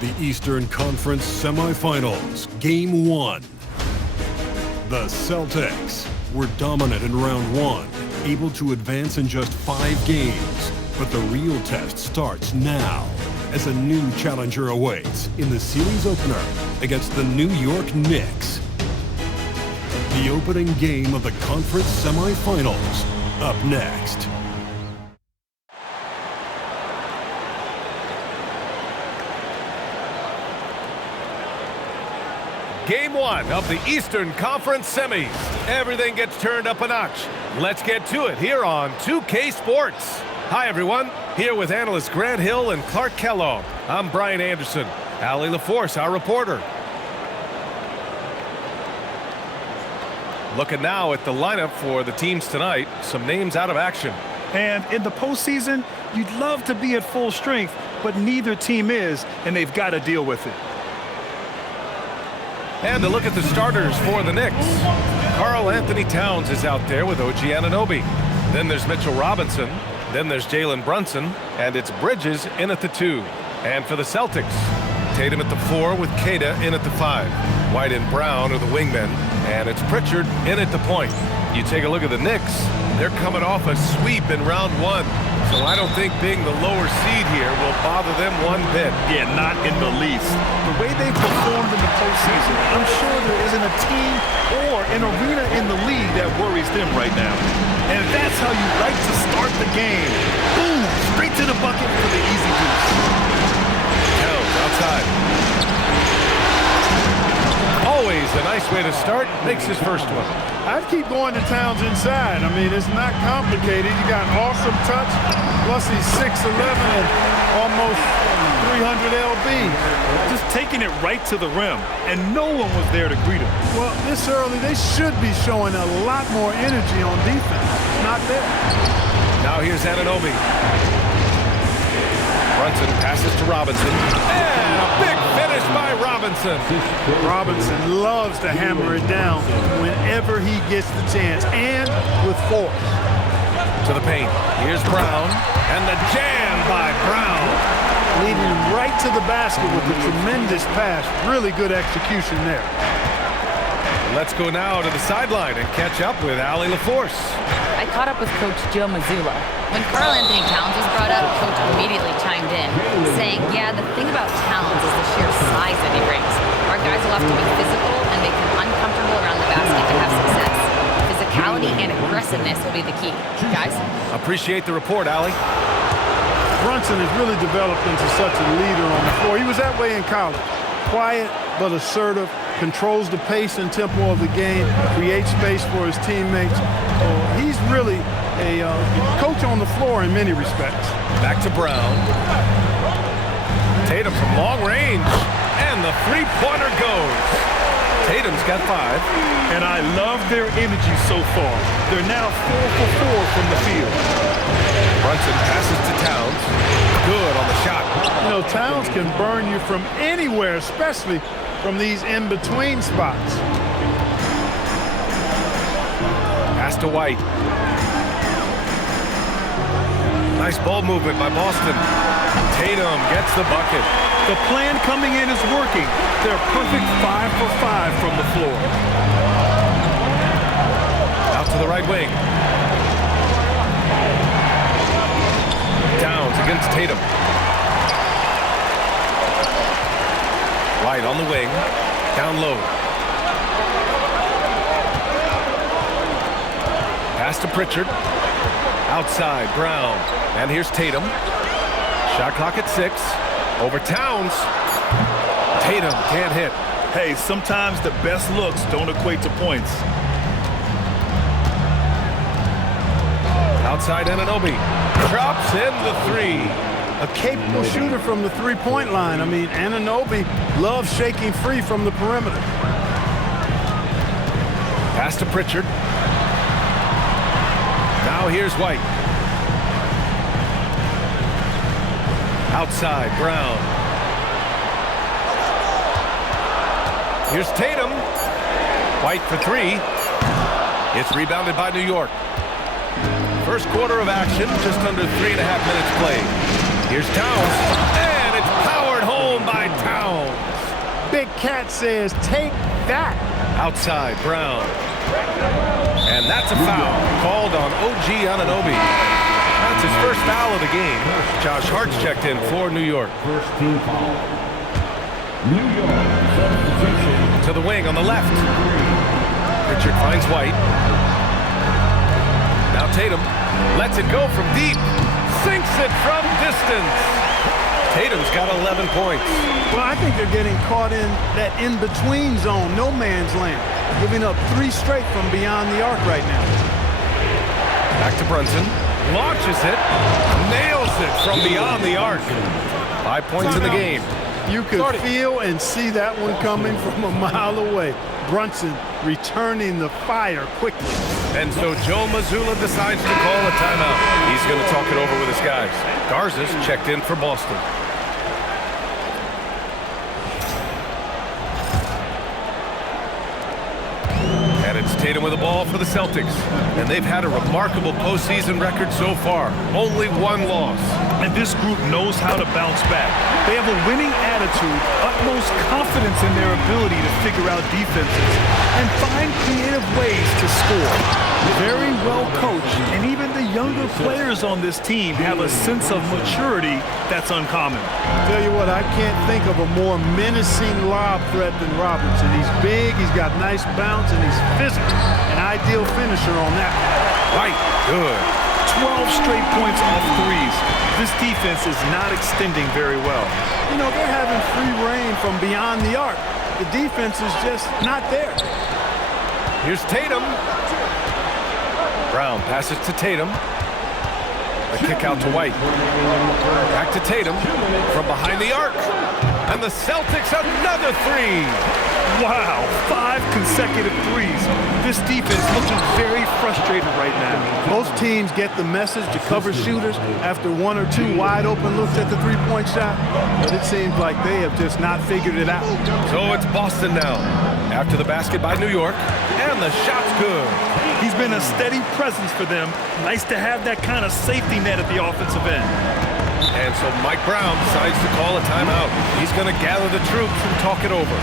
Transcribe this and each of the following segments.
The Eastern Conference Semifinals, Game 1. The Celtics were dominant in round 1, able to advance in just 5 games. But the real test starts now, as a new challenger awaits in the series opener against the New York Knicks. The opening game of the conference semifinals, up next. Game 1 of the Eastern Conference semis. Everything gets turned up a notch. Let's get to it here on 2K Sports. Hi everyone, here with analysts Grant Hill and Clark Kellogg. I'm Brian Anderson. Allie LaForce, our reporter. Looking now at the lineup for the teams tonight, some names out of action. And in the postseason, you'd love to be at full strength, but neither team is, and they've got to deal with it. And a look at the starters for the Knicks. Karl Anthony Towns is out there with OG Anunoby. Then there's Mitchell Robinson. Then there's Jalen Brunson. And it's Bridges in at the 2. And for the Celtics, Tatum at the 4 with Queta in at the 5. White and Brown are the wingmen. And it's Pritchard in at the point. You take a look at the Knicks. They're coming off a sweep in round 1. So I don't think being the lower seed here will bother them one bit. Yeah, not in the least. The way they've performed in the postseason, I'm sure there isn't a team or an arena in the league that worries them right now. And that's how you like to start the game. Boom! Straight to the bucket for the easy boost. Towns outside. Always a nice way to start. Makes his first one. I'd keep going to Towns inside. I mean, it's not complicated. You got awesome touch, plus he's 6'11" and almost 300 lb. Just taking it right to the rim, and no one was there to greet him. Well, this early, they should be showing a lot more energy on defense. Not there. Now here's Anunoby. Brunson passes to Robinson. And a big finish by Robinson. Robinson loves to hammer it down whenever he gets the chance, and with force. To the paint. Here's Brown. And the jam by Brown. Leading him right to the basket with a tremendous pass. Really good execution there. Let's go now to the sideline and catch up with Allie LaForce. I caught up with Coach Joe Mazzulla. When Karl Anthony Towns was brought up, Coach immediately chimed in, saying, yeah, the thing about Towns is the sheer size that he brings. Our guys will have to be physical and make him uncomfortable around the basket to have success. Physicality and aggressiveness will be the key. Guys? Appreciate the report, Allie. Brunson has really developed into such a leader on the floor. He was that way in college. Quiet but assertive, controls the pace and tempo of the game, creates space for his teammates. He's really a coach on the floor in many respects. Back to Brown. Tatum from long range, and the three-pointer goes. Tatum's got 5. And I love their energy so far. They're now 4 for 4 from the field. Brunson passes to Towns. Good on the shot. You know, Towns can burn you from anywhere, especially from these in-between spots. Pass to White. Nice ball movement by Boston. Tatum gets the bucket. The plan coming in is working. They're perfect 5 for 5 from the floor. Out to the right wing. Towns against Tatum. White on the wing. Down low. Pass to Pritchard. Outside, Brown. And here's Tatum. Shot clock at 6. Over Towns. Tatum can't hit. Hey, sometimes the best looks don't equate to points. Outside Anunoby. Drops in the 3. A capable shooter from the three-point line. I mean, Anunoby loves shaking free from the perimeter. Pass to Pritchard. Now here's White. Outside, Brown. Here's Tatum. White for 3. It's rebounded by New York. First quarter of action, just under 3.5 minutes played. Here's Towns, and it's powered home by Towns. Big Cat says, take that. Outside, Brown. And that's a foul called on OG Anunoby. That's his first foul of the game. Josh Hart's checked in for New York. First team foul. New York substitution. To the wing on the left. Richard finds White. Now Tatum lets it go from deep. Sinks it from distance. Tatum's got 11 points. Well, I think they're getting caught in that in-between zone, no man's land, giving up 3 straight from beyond the arc right now. Back to Brunson. Launches it. Nails it from beyond the arc. 5 points in the game. You could feel and see that one coming from a mile away. Brunson returning the fire quickly. And so Joe Mazzulla decides to call a timeout. He's going to talk it over with his guys. Garza's checked in for Boston. And it's Tatum with the ball for the Celtics. And they've had a remarkable postseason record so far. Only 1 loss. And this group knows how to bounce back. They have a winning attitude, utmost confidence in their ability to figure out defenses, and find creative ways to score. Very well coached, and even the younger players on this team have a sense of maturity that's uncommon. Tell you what, I can't think of a more menacing lob threat than Robinson. He's big, he's got nice bounce, and he's physical. An ideal finisher on that. Right, good. 12 straight points off threes. This defense is not extending very well. You know, they're having free reign from beyond the arc. The defense is just not there. Here's Tatum. Brown passes to Tatum. The kick out to White. Back to Tatum from behind the arc. And the Celtics another 3. Wow, 5 consecutive threes. This defense looking very frustrated right now. Most teams get the message to cover shooters after 1 or 2 wide open looks at the three-point shot, but it seems like they have just not figured it out. So it's Boston now. After the basket by New York, and the shot's good. He's been a steady presence for them. Nice to have that kind of safety net at the offensive end. And so Mike Brown decides to call a timeout. He's going to gather the troops and talk it over.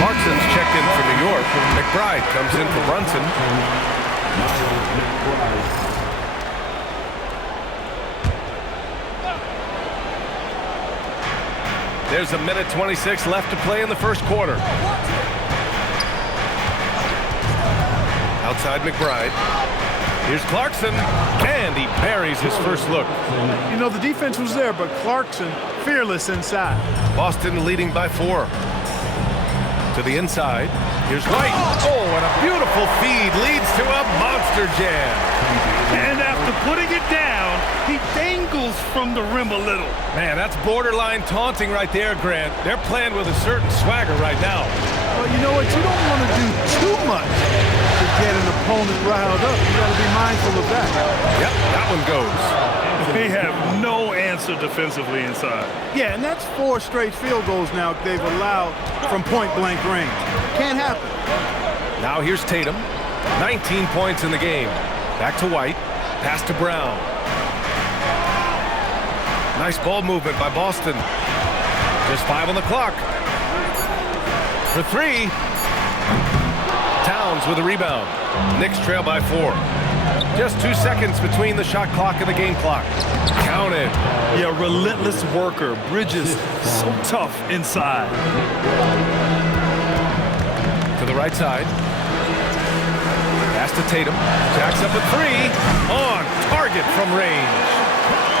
Markson's checked in for New York. McBride comes in for Brunson. There's 1:26 left to play in the first quarter. Outside McBride. Here's Clarkson, and he buries his first look. You know, the defense was there, but Clarkson fearless inside. Boston leading by 4. To the inside. Here's White. Oh, and a beautiful feed leads to a monster jam. And after putting it down, he dangles from the rim a little. Man, that's borderline taunting right there, Grant. They're playing with a certain swagger right now. Well, you know what? You don't want to do too much to get an opponent riled up. You got to be mindful of that. Yep, that one goes. They have no answer defensively inside. Yeah, and that's 4 straight field goals now they've allowed from point-blank range. Can't happen. Now here's Tatum. 19 points in the game. Back to White. Pass to Brown. Nice ball movement by Boston. Just 5 on the clock. For 3. Towns with a rebound. Knicks trail by 4. Just 2 seconds between the shot clock and the game clock. Counted. Yeah, relentless worker. Bridges so tough inside. To the right side. Pass to Tatum. Jacks up a 3. On target from range.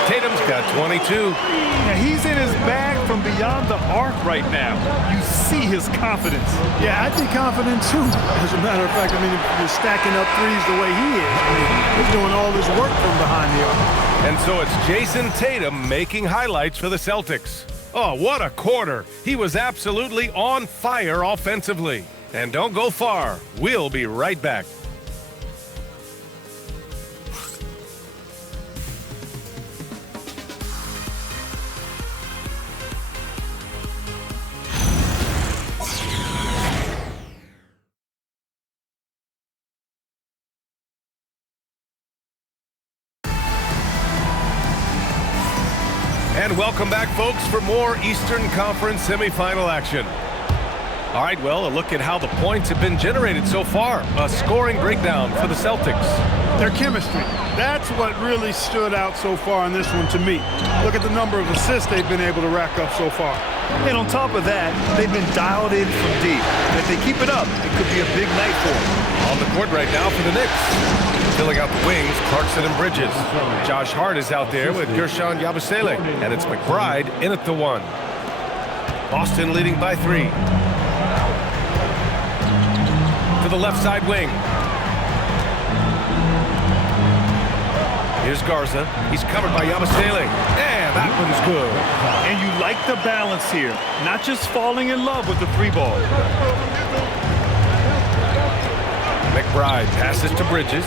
Tatum's got 22. Now he's in his bag from beyond the arc right now. You see his confidence. Yeah, I'd be confident too. As a matter of fact, I mean, if you're stacking up threes the way he is, I mean, he's doing all this work from behind the arc. And so it's Jason Tatum making highlights for the Celtics. Oh, what a quarter. He was absolutely on fire offensively. And don't go far. We'll be right back. And welcome back, folks, for more Eastern Conference semifinal action. All right, well, a look at how the points have been generated so far. A scoring breakdown for the Celtics. Their chemistry. That's what really stood out so far in this one to me. Look at the number of assists they've been able to rack up so far. And on top of that, they've been dialed in from deep. And if they keep it up, it could be a big night for them. On the court right now for the Knicks. Filling out the wings, Clarkson and Bridges. Josh Hart is out there with Gershon Yabusele. And it's McBride in at the 1. Boston leading by 3. To the left side wing. Here's Garza. He's covered by Yabusele. And that one's good. And you like the balance here. Not just falling in love with the 3-ball. McBride passes to Bridges.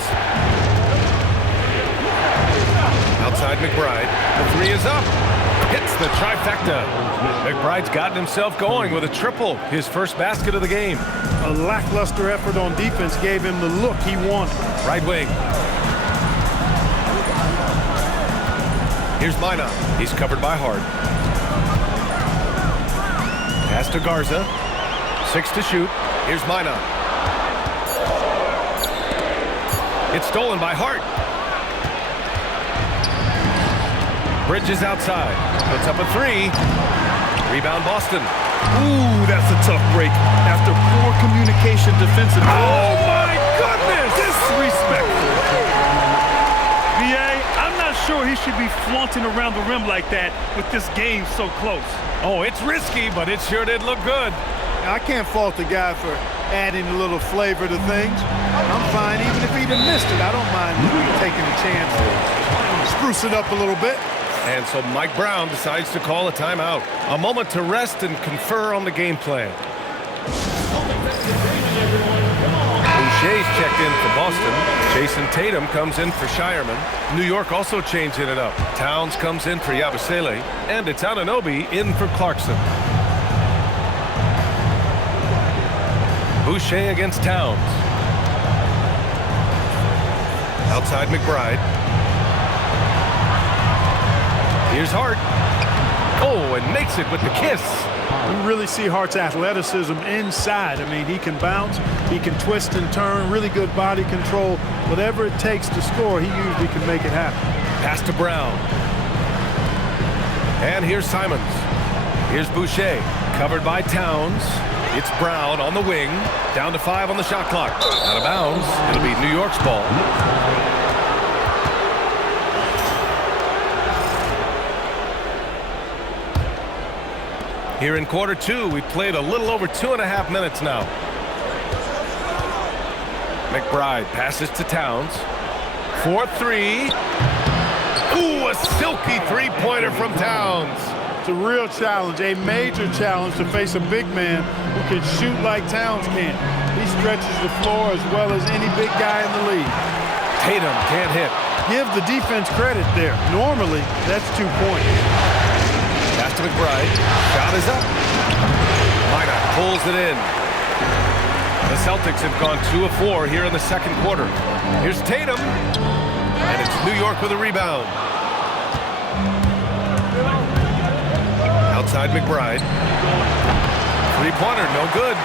Outside McBride. The 3 is up. Hits the trifecta. McBride's gotten himself going with a triple. His first basket of the game. A lackluster effort on defense gave him the look he wanted. Right wing. Here's Minot. He's covered by Hart. Pass to Garza. 6 to shoot. Here's Minot. It's stolen by Hart. Bridges outside. Puts up a 3. Rebound Boston. Ooh, that's a tough break. After poor communication defensively. Oh, my goodness! Disrespectful. B.A., I'm not sure he should be flaunting around the rim like that with this game so close. Oh, it's risky, but it sure did look good. I can't fault the guy for adding a little flavor to things. I'm fine even if he'd have missed it. I don't mind taking a chance to spruce it up a little bit. And so Mike Brown decides to call a timeout. A moment to rest and confer on the game plan. Boucher's checked in for Boston. Jason Tatum comes in for Shireman. New York also changing it up. Towns comes in for Yabusele. And it's Anunoby in for Clarkson. Boucher against Towns. Outside McBride. Here's Hart. Oh, and makes it with the kiss. You really see Hart's athleticism inside. I mean, he can bounce, he can twist and turn, really good body control. Whatever it takes to score, he usually can make it happen. Pass to Brown. And here's Simons. Here's Boucher. Covered by Towns. It's Brown on the wing. Down to 5 on the shot clock. Out of bounds. It'll be New York's ball. Here in quarter 2, we've played a little over 2.5 minutes now. McBride passes to Towns. 4-3. Ooh, a silky 3-pointer from Towns. It's a real challenge, a major challenge to face a big man who can shoot like Towns can. He stretches the floor as well as any big guy in the league. Tatum can't hit. Give the defense credit there. Normally, that's 2 points. Pass to McBride. Shot is up. Minot pulls it in. The Celtics have gone 2 of 4 here in the second quarter. Here's Tatum. And it's New York with a rebound. Outside McBride. 3-pointer, no good.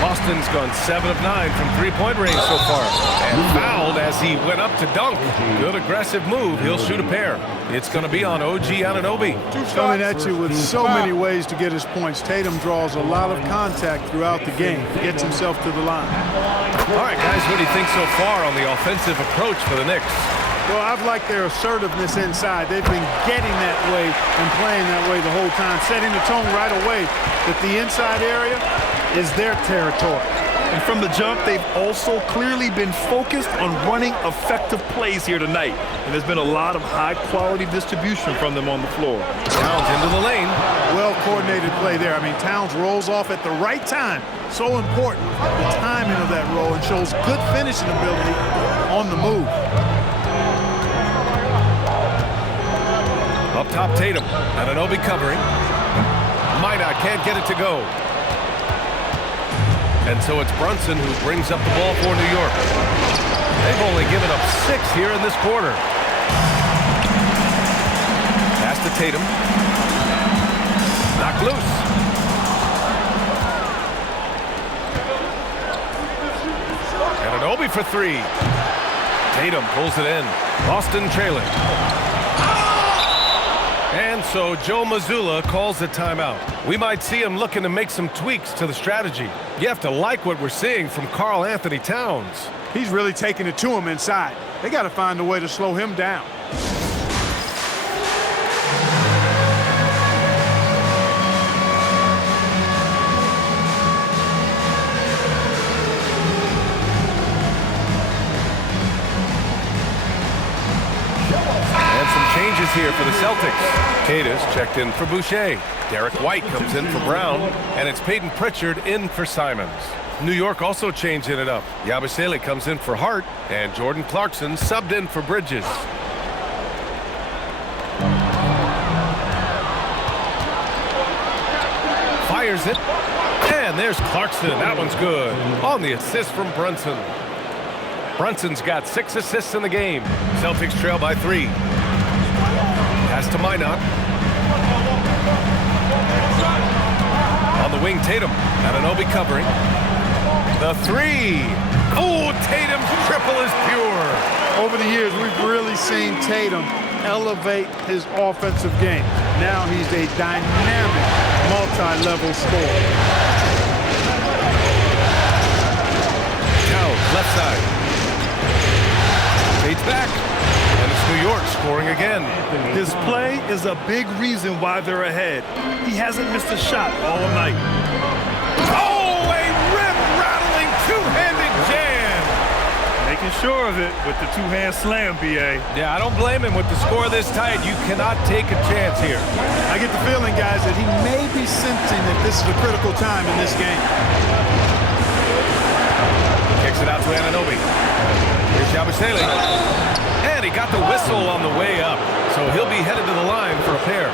Boston's gone 7 of 9 from 3-point range so far. And fouled as he went up to dunk. Good aggressive move. He'll shoot a pair. It's going to be on OG Anunoby. Coming at you with so many ways to get his points. Tatum draws a lot of contact throughout the game. Gets himself to the line. All right, guys, what do you think so far on the offensive approach for the Knicks? Well, I've liked their assertiveness inside. They've been getting that way and playing that way the whole time, setting the tone right away that the inside area is their territory. And from the jump, they've also clearly been focused on running effective plays here tonight. And there's been a lot of high-quality distribution from them on the floor. Towns into the lane. Well-coordinated play there. I mean, Towns rolls off at the right time. So important, the timing of that roll, and shows good finishing ability on the move. Up top, Tatum. Anunoby covering. Minot can't get it to go. And so it's Brunson who brings up the ball for New York. They've only given up 6 here in this quarter. to Tatum. Knocked loose. Anunoby for three. Tatum pulls it in. Boston trailing. And so Joe Mazzulla calls the timeout. We might see him looking to make some tweaks to the strategy. You have to like what we're seeing from Karl Anthony Towns. He's really taking it to him inside. They got to find a way to slow him down. Changes here for the Celtics. Cadis checked in for Boucher. Derek White comes in for Brown, and it's Peyton Pritchard in for Simons. New York also changing it up. Yabusele comes in for Hart, and Jordan Clarkson subbed in for Bridges. Fires it, and there's Clarkson. That one's good. On the assist from Brunson. Brunson's got 6 assists in the game. Celtics trail by 3. Pass to Minot. On the wing, Tatum. Anunoby covering. The 3. Oh, Tatum's triple is pure. Over the years, we've really seen Tatum elevate his offensive game. Now he's a dynamic, multi-level scorer. Towns, left side. Fades back. And it's New York scoring again. His play is a big reason why they're ahead. He hasn't missed a shot all night. Oh, a rim-rattling two-handed jam. Making sure of it with the two-hand slam, B.A. Yeah, I don't blame him with the score this tight. You cannot take a chance here. I get the feeling, guys, that he may be sensing that this is a critical time in this game. Kicks it out to Anunoby. Here's Yabusele. And he got the whistle on the way up, so he'll be headed to the line for a pair.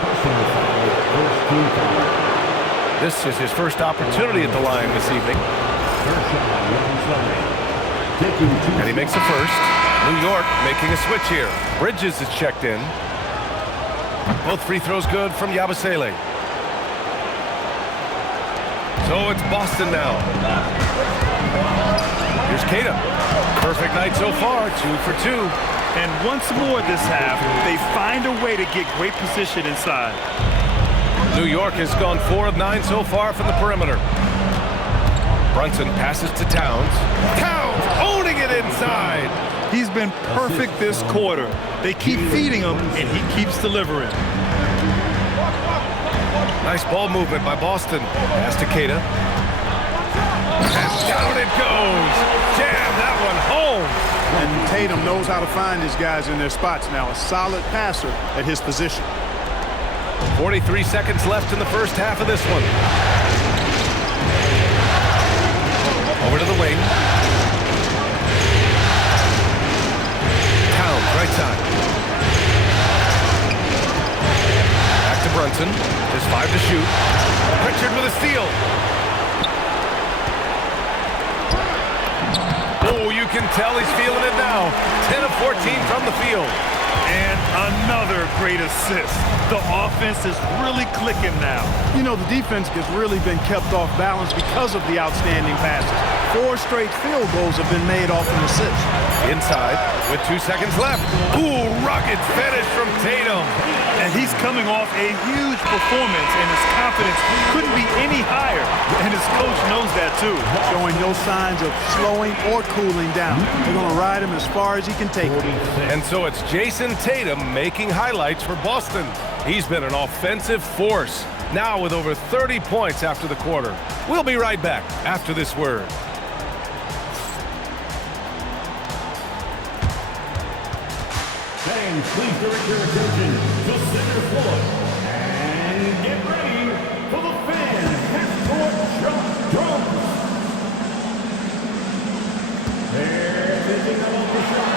This is his first opportunity at the line this evening. And he makes the first. New York making a switch here. Bridges is checked in. Both free throws good from Yabusele. So it's Boston now. Here's Keita. Perfect night so far, 2 for 2. And once more this half, they find a way to get great position inside. New York has gone 4 of 9 so far from the perimeter. Brunson passes to Towns. Towns owning it inside. He's been perfect this quarter. They keep feeding him, and he keeps delivering. Nice ball movement by Boston. Pass to Keita. And down it goes. Jam that one home. And Tatum knows how to find his guys in their spots now. A solid passer at his position. 43 seconds left in the first half of this one. Over to the wing. Towns, right side. Back to Brunson. Just 5 to shoot. Pritchard with a steal. Oh, you can tell he's feeling it now. 10 of 14 from the field. And another great assist. The offense is really clicking now. You know, the defense has really been kept off balance because of the outstanding passes. 4 straight field goals have been made off an assist. Inside with 2 seconds left. Ooh, rugged finish from Tatum. And he's coming off a huge performance, and his confidence couldn't be any higher. And his coach knows that, too. Showing no signs of slowing or cooling down. They're going to ride him as far as he can take him. And so it's Jason Tatum making highlights for Boston. He's been an offensive force, now with over 30 points after the quarter. We'll be right back after this word. Fans, please direct your attention to center court and get ready for the fan half-court shot drums. They're thinking about the shot.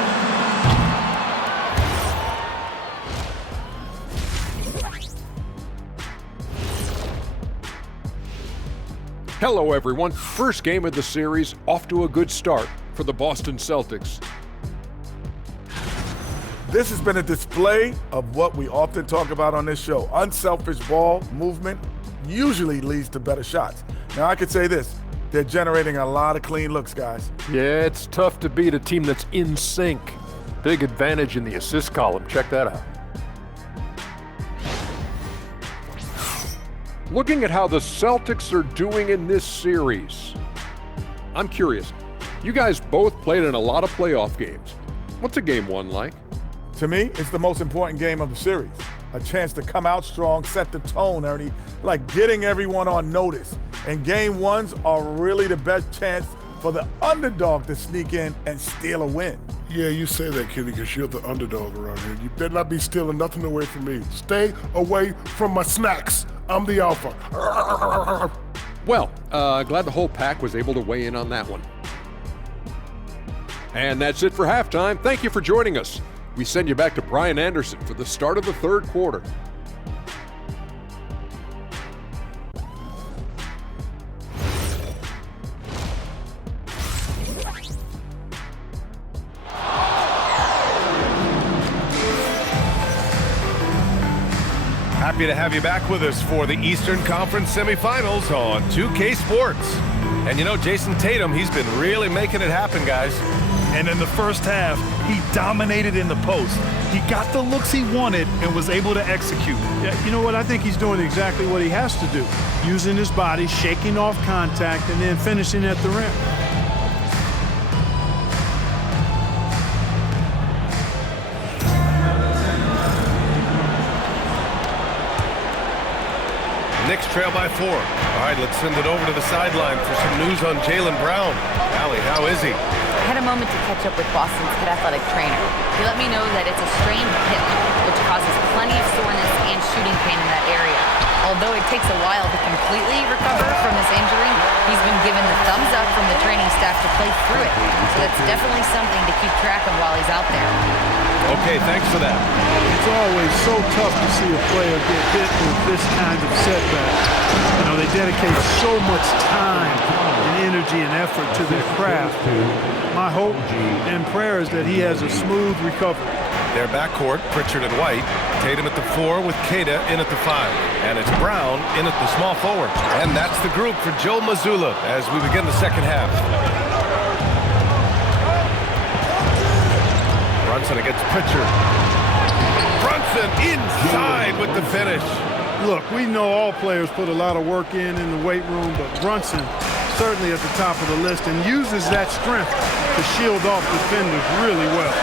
Hello, everyone. First game of the series, off to a good start for the Boston Celtics. This has been a display of what we often talk about on this show. Unselfish ball movement usually leads to better shots. Now, I could say this. They're generating a lot of clean looks, guys. Yeah, it's tough to beat a team that's in sync. Big advantage in the assist column. Check that out. Looking at how the Celtics are doing in this series, I'm curious. You guys both played in a lot of playoff games. What's a game one like? To me, it's the most important game of the series. A chance to come out strong, set the tone, Ernie, like getting everyone on notice. And game ones are really the best chance for the underdog to sneak in and steal a win. Yeah, you say that, Kenny, because you're the underdog around here. You better not be stealing nothing away from me. Stay away from my snacks. I'm the alpha. Well, glad the whole pack was able to weigh in on that one. And that's it for halftime. Thank you for joining us. We send you back to Brian Anderson for the start of the third quarter. Happy to have you back with us for the Eastern Conference semifinals on 2K Sports. And you know, Jason Tatum, he's been really making it happen, guys. And in the first half, he dominated in the post. He got the looks he wanted and was able to execute. Yeah, you know what? I think he's doing exactly what he has to do. Using his body, shaking off contact, and then finishing at the rim. Knicks trail by 4. All right, let's send it over to the sideline for some news on Jaylen Brown. Allie, how is he? I had a moment to catch up with Boston's head athletic trainer. He let me know that it's a strained hip, which causes plenty of soreness and shooting pain in that area. Although it takes a while to completely recover from this injury, he's been given the thumbs up from the training staff to play through it. So that's definitely something to keep track of while he's out there. Okay, thanks for that. It's always so tough to see a player get hit with this kind of setback. You know, they dedicate so much time and energy and effort to their craft. My hope and prayer is that he has a smooth recovery. Their backcourt, Pritchard and White. Tatum at the 4 with Queta in at the 5. And it's Brown in at the small forward. And that's the group for Joe Mazzulla as we begin the second half. Brunson against Pritchard. Brunson inside with the finish. Look, we know all players put a lot of work in the weight room, but Brunson certainly at the top of the list and uses that strength to shield off defenders really well.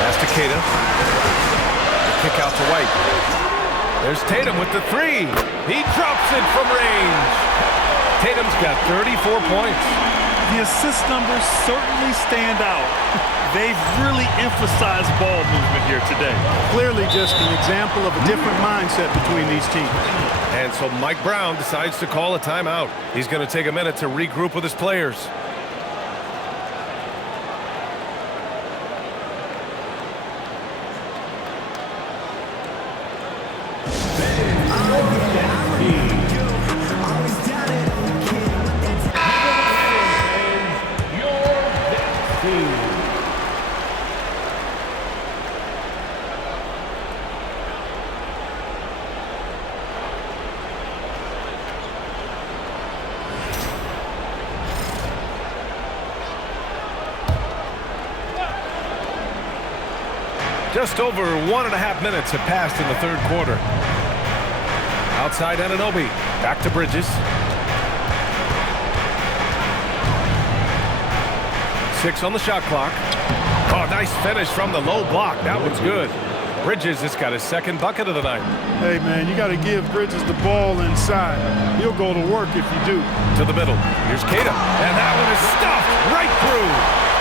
Pass to Queta. The kick out to White. There's Tatum with the 3. He drops it from range. Tatum's got 34 points. The assist numbers certainly stand out. They've really emphasized ball movement here today. Clearly just an example of a different mindset between these teams. And so Mike Brown decides to call a timeout. He's going to take a minute to regroup with his players. Just over 1.5 minutes have passed in the third quarter. Outside Anunoby, back to Bridges. 6 on the shot clock. Oh, nice finish from the low block. That one's good. Bridges has got his second bucket of the night. Hey, man, you got to give Bridges the ball inside. He'll go to work if you do. To the middle. Here's Queta. And that one is stuffed right through.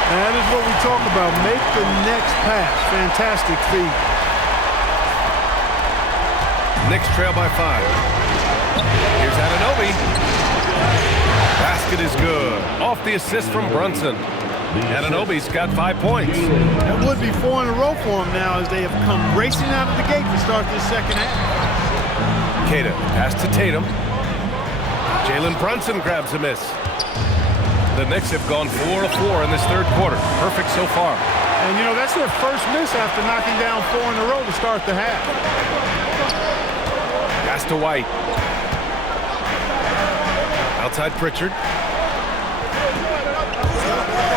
That is what we talk about. Make the next pass. Fantastic feed. Knicks trail by 5. Here's Anunoby. Basket is good. Off the assist from Brunson. Anunoby's got 5 points. That would be 4 in a row for him now as they have come racing out of the gate to start this second half. Queta pass to Tatum. Jalen Brunson grabs a miss. The Knicks have gone 4 of 4 in this third quarter. Perfect so far. And, you know, that's their first miss after knocking down 4 in a row to start the half. Pass to White. Outside Pritchard.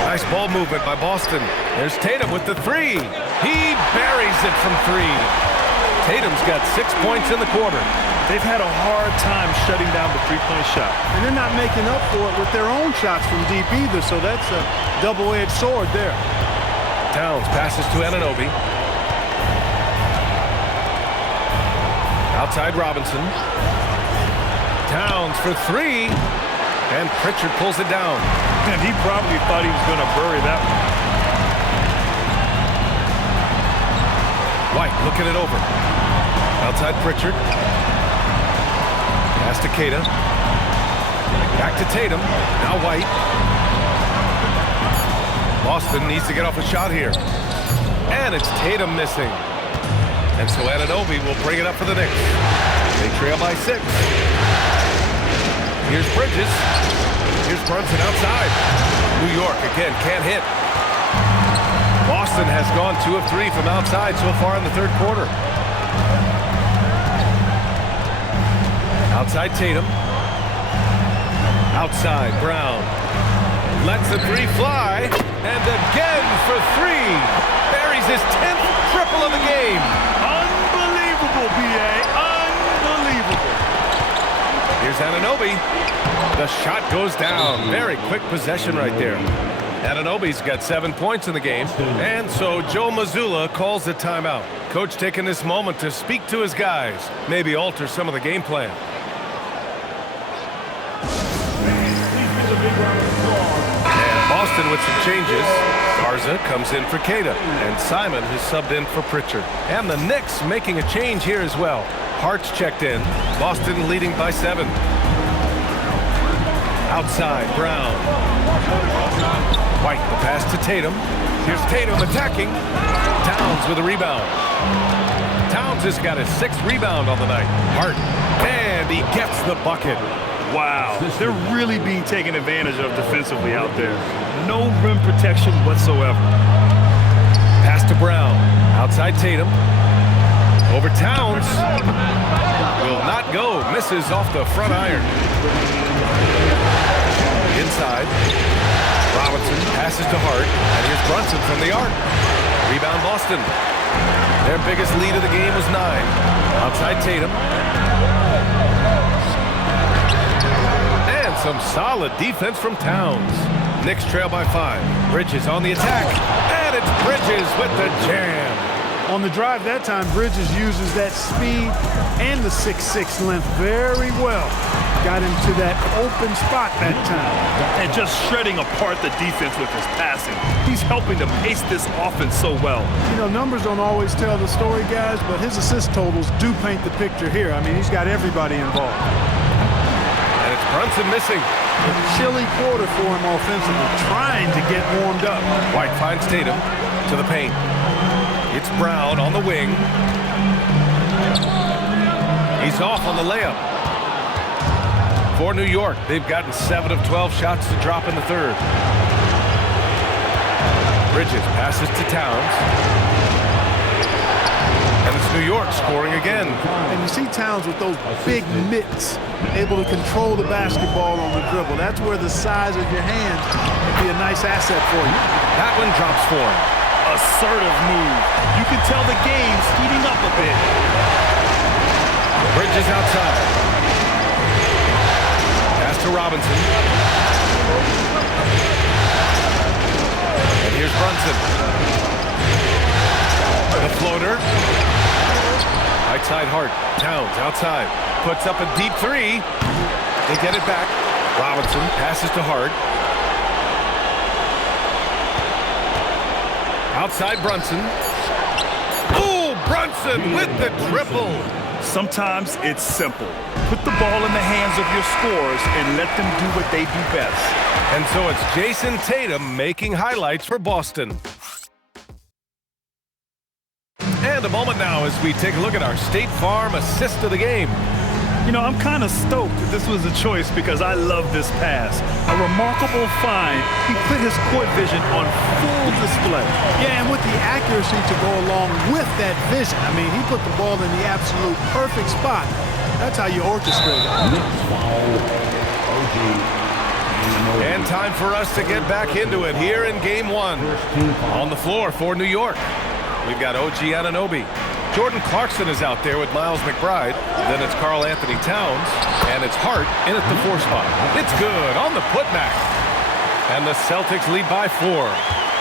Nice ball movement by Boston. There's Tatum with the three. He buries it from 3. Tatum's got 6 points in the quarter. They've had a hard time shutting down the three-point shot. And they're not making up for it with their own shots from deep either, so that's a double-edged sword there. Towns passes to Anunoby. Outside Robinson. Towns for 3. And Pritchard pulls it down. And he probably thought he was going to bury that one. White looking it over. Outside Pritchard. Pass to Queta. Back to Tatum. Now White. Boston needs to get off a shot here. And it's Tatum missing. And so Anunoby will bring it up for the Knicks. They trail by 6. Here's Bridges. Here's Brunson outside. New York again can't hit. Boston has gone 2 of 3 from outside so far in the third quarter. Outside Tatum. Outside Brown. Lets the 3 fly. And again for 3. Buries his 10th triple of the game. Unbelievable, B.A. Unbelievable. Here's Anunoby. The shot goes down. Very quick possession right there. Anunoby's got 7 points in the game. And so Joe Mazzulla calls a timeout. Coach taking this moment to speak to his guys. Maybe alter some of the game plan. And Boston with some changes. Garza comes in for Queta. And Simon has subbed in for Pritchard. And the Knicks making a change here as well. Hart's checked in. Boston leading by 7. Outside, Brown. White, the pass to Tatum. Here's Tatum attacking. Towns with a rebound. Towns has got his 6th rebound on the night. Hart, and he gets the bucket. Wow, they're really being taken advantage of defensively out there. No rim protection whatsoever. Pass to Brown. Outside Tatum. Over Towns. Will not go. Misses off the front iron. Inside. Robinson passes to Hart. And here's Brunson from the arc. Rebound Boston. Their biggest lead of the game was 9. Outside Tatum. And some solid defense from Towns. Knicks trail by 5. Bridges on the attack. And it's Bridges with the jam. On the drive that time, Bridges uses that speed and the 6'6" length very well. Got him to that open spot that time. And just shredding apart the defense with his passing. He's helping to pace this offense so well. You know, numbers don't always tell the story, guys, but his assist totals do paint the picture here. I mean, he's got everybody involved. And it's Brunson missing. A chilly quarter for him offensively, trying to get warmed up. White finds Tatum to the paint. It's Brown on the wing. He's off on the layup. For New York, they've gotten 7 of 12 shots to drop in the third. Bridges passes to Towns. And it's New York scoring again. And you see Towns with those big mitts, able to control the basketball on the dribble. That's where the size of your hands can be a nice asset for you. That one drops for him. Assertive move. You can tell the game's heating up a bit. Bridges outside. Pass to Robinson. And here's Brunson. The floater. Right side Hart. Towns outside. Puts up a deep 3. They get it back. Robinson passes to Hart. Outside Brunson. Oh, Brunson with the triple. Sometimes it's simple. Put the ball in the hands of your scorers and let them do what they do best. And so it's Jason Tatum making highlights for Boston. And a moment now as we take a look at our State Farm assist of the game. You know, I'm kind of stoked that this was a choice because I love this pass. A remarkable find. He put his court vision on full display. Yeah, and with the accuracy to go along with that vision. I mean, he put the ball in the absolute perfect spot. That's how you orchestrate it. And time for us to get back into it here in game one. On the floor for New York, we've got OG Anunoby. Jordan Clarkson is out there with Miles McBride. Then it's Karl Anthony Towns, and it's Hart in at the 4 spot. It's good on the putback. And the Celtics lead by 4.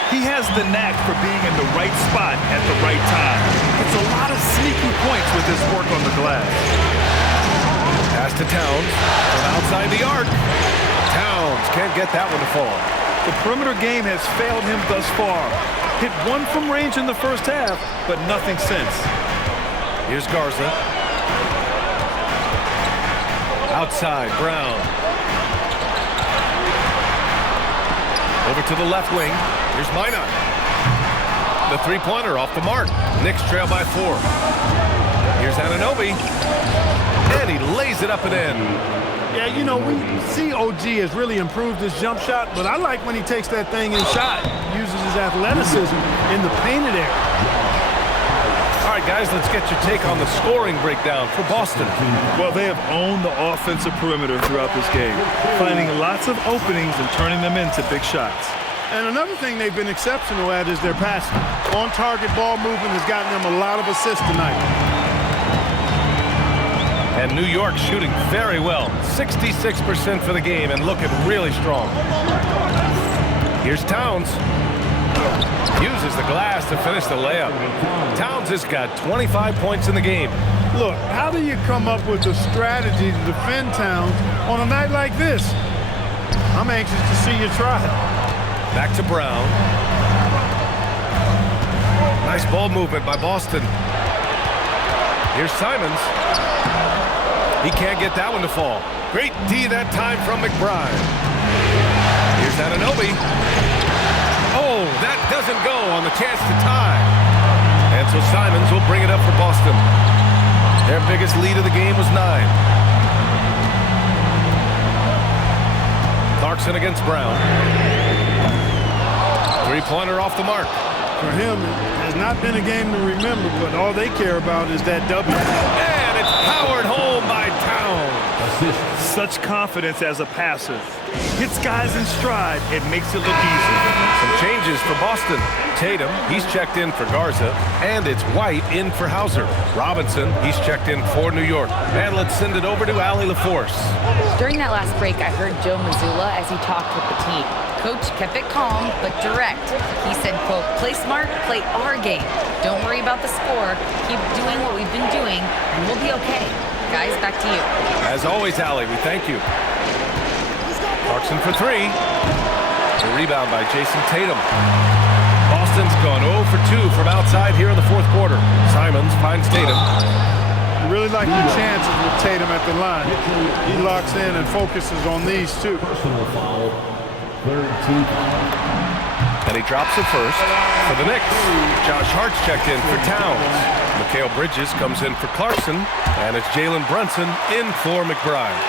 He has the knack for being in the right spot at the right time. It's a lot of sneaky points with his work on the glass. Pass to Towns from outside the arc. Towns can't get that one to fall. The perimeter game has failed him thus far. Hit 1 from range in the first half, but nothing since. Here's Garza. Outside, Brown. Over to the left wing. Here's Minot. The three-pointer off the mark. Knicks trail by 4. Here's Anunoby. And he lays it up and in. Yeah, you know, we see OG has really improved his jump shot, but I like when he takes that thing inside, uses his athleticism in the painted area. All right, guys, let's get your take on the scoring breakdown for Boston. Well, they have owned the offensive perimeter throughout this game, finding lots of openings and turning them into big shots. And another thing they've been exceptional at is their passing. On-target ball movement has gotten them a lot of assists tonight. And New York shooting very well. 66% for the game and looking really strong. Here's Towns. Uses the glass to finish the layup. Towns has got 25 points in the game. Look, how do you come up with a strategy to defend Towns on a night like this? I'm anxious to see you try it. Back to Brown. Nice ball movement by Boston. Here's Simons. He can't get that one to fall. Great D that time from McBride. Here's Anunoby. Oh, that doesn't go on the chance to tie. And so Simons will bring it up for Boston. Their biggest lead of the game was 9. Clarkson against Brown. Three-pointer off the mark. For him, it has not been a game to remember, but all they care about is that W. And it's powered home by Towns. Such confidence as a passer. Hits guys in stride. It makes it look easy. Some changes for Boston. Tatum, he's checked in for Garza. And it's White in for Hauser. Robinson, he's checked in for New York. And let's send it over to Allie LaForce. During that last break, I heard Joe Mazzulla as he talked with the team. Coach kept it calm, but direct. He said, quote, play smart, play our game. Don't worry about the score. Keep doing what we've been doing, and we'll be okay. Guys, back to you. As always, Allie, we thank you. Clarkson for 3. The rebound by Jason Tatum. Boston's gone 0 for 2 from outside here in the fourth quarter. Simons finds Tatum. You really like the chances with Tatum at the line. He locks in and focuses on these two. Personal foul. Third team foul. And he drops it first for the Knicks. Josh Hart's checked in for Towns. Mikal Bridges comes in for Clarkson. And it's Jalen Brunson in for McBride.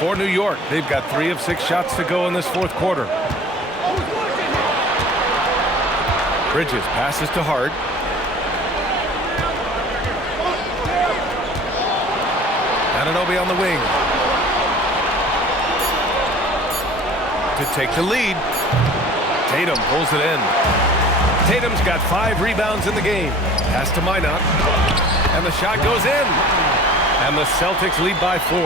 For New York, they've got 3 of 6 shots to go in this fourth quarter. Bridges passes to Hart. Anunoby on the wing. To take the lead. Tatum pulls it in. Tatum's got 5 rebounds in the game. Pass to Minot. And the shot goes in. And the Celtics lead by 4.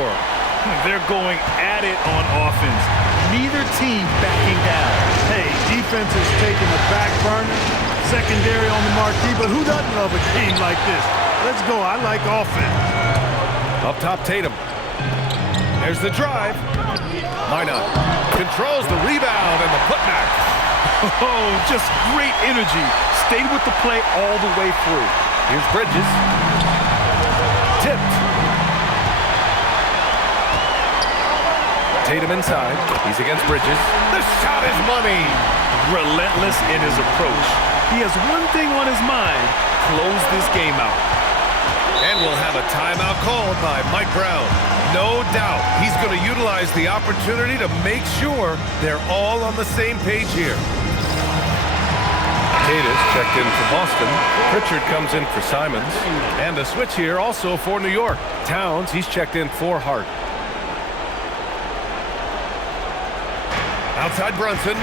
They're going at it on offense. Neither team backing down. Hey, defense is taking a back burner. Secondary on the marquee, but who doesn't love a game like this? Let's go. I like offense. Up top, Tatum. There's the drive. Minot controls the rebound and the putback. Oh, just great energy. Stayed with the play all the way through. Here's Bridges. Tipped. Tatum inside. He's against Bridges. The shot is money. Relentless in his approach. He has one thing on his mind. Close this game out. And we'll have a timeout called by Mike Brown. No doubt he's going to utilize the opportunity to make sure they're all on the same page here. Tatus checked in for Boston. Pritchard comes in for Simons. And a switch here also for New York. Towns, he's checked in for Hart. Outside Brunson.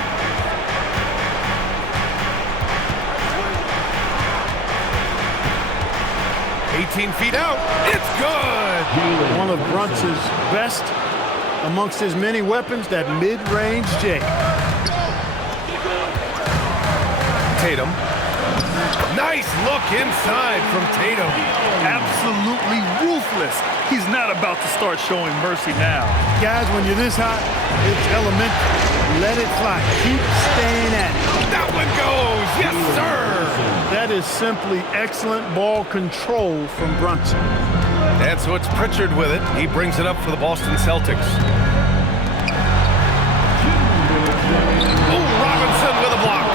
"18 feet out. It's good." One of Brunson's best amongst his many weapons, that mid-range J. Tatum. Nice look inside from Tatum. Absolutely ruthless. He's not about to start showing mercy now. Guys, when you're this hot, it's elementary. Let it fly. Keep staying at it. That one goes. Yes, sir. That is simply excellent ball control from Brunson. And so it's Pritchard with it. He brings it up for the Boston Celtics. Oh, Robinson with a block.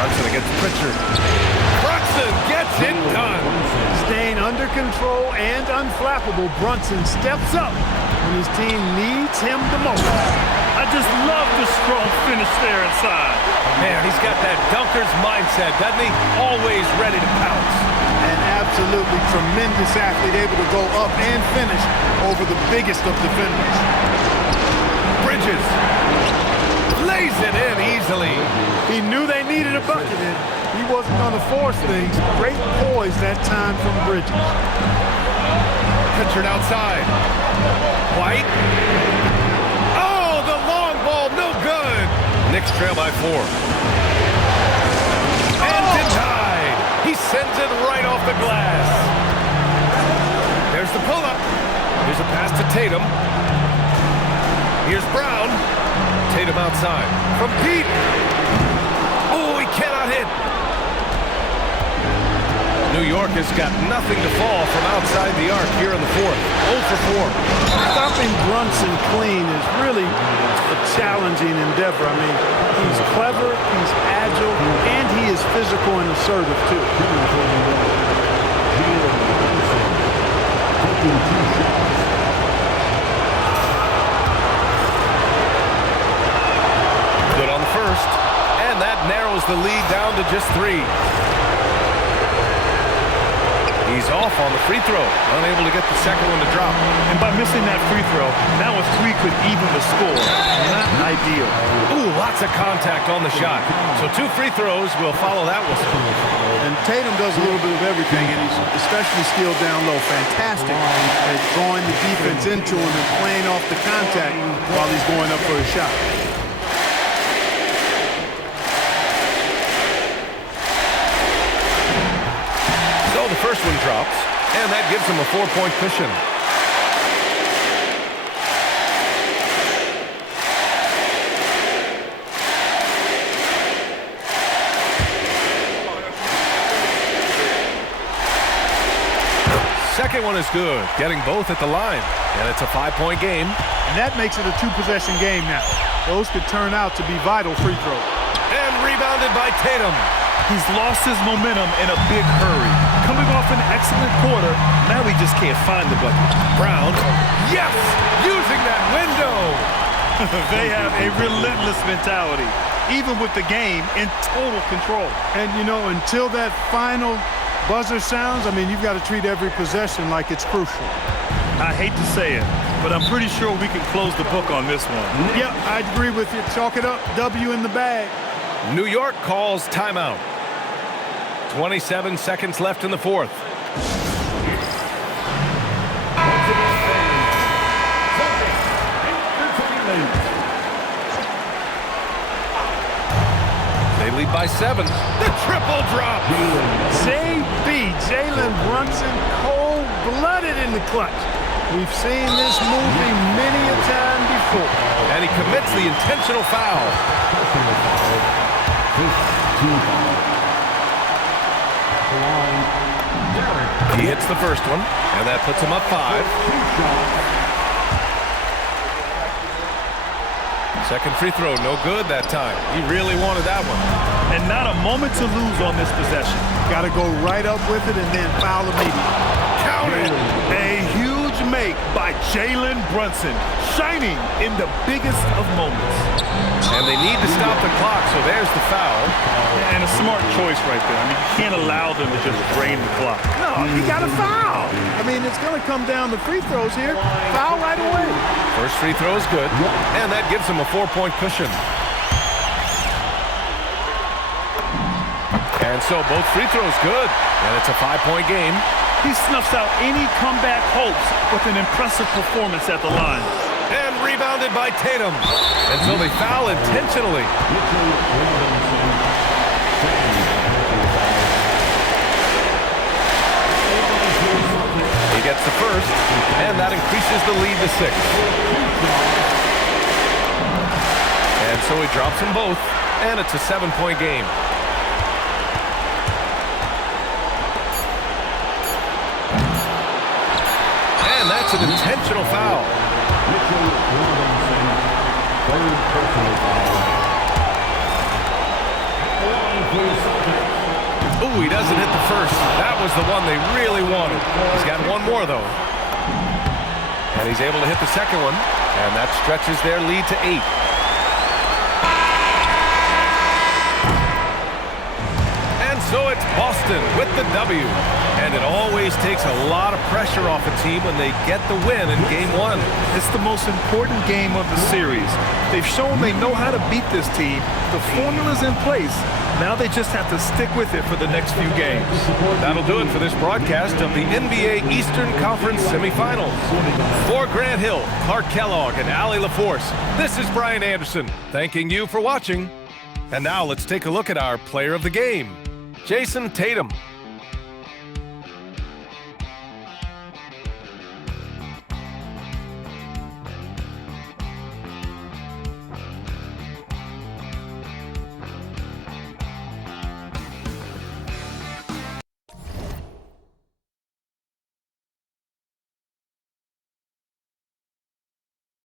Brunson against Pritchard. Brunson gets it done. Staying under control and unflappable, Brunson steps up when his team needs him the most. I just love the strong finish there inside. Man, he's got that dunker's mindset, doesn't he? Always ready to pounce. An absolutely tremendous athlete, able to go up and finish over the biggest of defenders. Bridges lays it in easily. He knew they needed a bucket, and he wasn't going to force things. Great poise that time from Bridges. Pritchard outside. White. Oh, the long ball, no good. Knicks trail by 4. And denied. He sends it right off the glass. There's the pull-up. Here's a pass to Tatum. Here's Brown. Tatum outside. From Pete. Oh, he cannot hit. New York has got nothing to fall from outside the arc here in the 4th. 0 for 4. Stopping Brunson clean is really a challenging endeavor. I mean, he's clever, he's agile, and he is physical and assertive, too. Good on the first, and that narrows the lead down to just 3. He's off on the free throw, unable to get the second one to drop. And by missing that free throw, now a 3 could even the score. Not ideal. Ooh, lots of contact on the shot. So 2 free throws will follow that whistle. And Tatum does a little bit of everything, and he's especially skilled down low. Fantastic at drawing the defense into him and playing off the contact while he's going up for a shot. So the first one drops, and that gives him a 4-point cushion. Second one is good, getting both at the line, and it's a 5-point game. And that makes it a 2-possession game now. Those could turn out to be vital free throws. And rebounded by Tatum. He's lost his momentum in a big hurry. Coming off an excellent quarter, now he just can't find the bucket. Brown, yes, using that window. They have a relentless mentality, even with the game in total control. And, you know, until that final buzzer sounds, I mean, you've got to treat every possession like it's crucial. I hate to say it, but I'm pretty sure we can close the book on this one. Yeah, I agree with you. Chalk it up. W in the bag. New York calls timeout. 27 seconds left in the 4th. They lead by 7. The triple drop. JB, Jalen Brunson, cold-blooded in the clutch. We've seen this movie many a time before. And he commits the intentional foul. He hits the first one, and that puts him up 5. So Second free throw, no good that time. He really wanted that one. And not a moment to lose on this possession. Got to go right up with it and then foul immediately. Count it! A huge make by Jalen Brunson, shining in the biggest of moments. And they need to stop the clock, so there's the foul. And a smart choice right there. I mean, you can't allow them to just drain the clock. No, you got to foul. I mean, it's going to come down to free throws here. Foul right away. First free throw is good, and that gives them a 4-point cushion. And so both free throws good, and it's a 5-point game. He snuffs out any comeback hopes with an impressive performance at the line. And rebounded by Tatum. And so they foul intentionally. He gets the first, and that increases the lead to 6. And so he drops them both, and it's a 7-point game. And that's an intentional foul. Ooh, he doesn't hit the first. That was the one they really wanted. He's got one more, though. And he's able to hit the second one, and that stretches their lead to 8. And so it's Boston with the W. And it always takes a lot of pressure off a team when they get the win in Game 1. It's the most important game of the series. They've shown they know how to beat this team. The formula's in place. Now they just have to stick with it for the next few games. That'll do it for this broadcast of the NBA Eastern Conference semifinals. For Grant Hill, Clark Kellogg, and Allie LaForce, this is Brian Anderson, thanking you for watching. And now let's take a look at our player of the game, Jason Tatum.